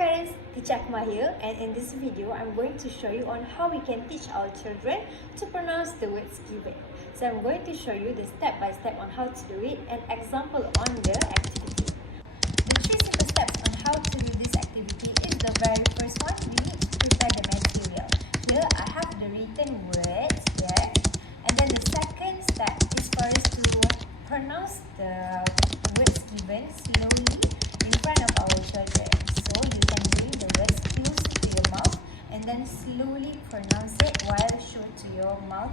parents, Teacher Akmal here, and in this video, I'm going to show you on how we can teach our children to pronounce the words given. So I'm going to show you the step-by-step on how to do it and example on the activity. The 3 simple steps on how to do this activity is the very first one, we need to prepare the material. Here I have the written words here, and then the second step is for us to pronounce the words given slowly in front of our children. So you can bring the words close to your mouth and then slowly pronounce it while show to your mouth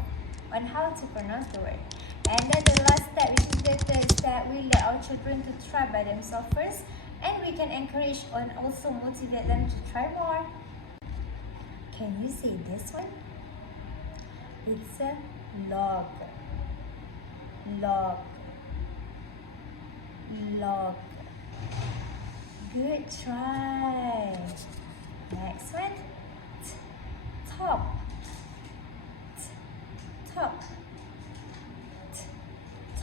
on how to pronounce the word. And then the last step, which is the third step, we let our children to try by themselves first, and we can encourage and also motivate them to try more. Can you say this one? It's a log. Log. Log. Good try. Next one. Top. Top.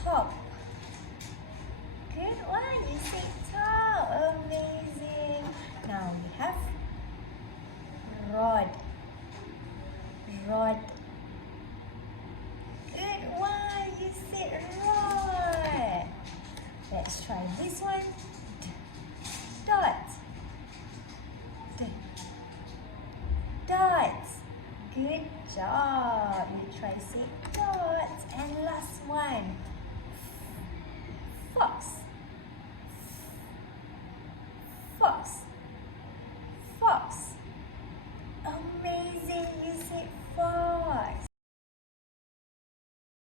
Top. Good one. You say top. Amazing. Now we have rod. Rod. Good one. You said rod. Let's try this one. Dot. Dot. Good job. You try say dot. And last one.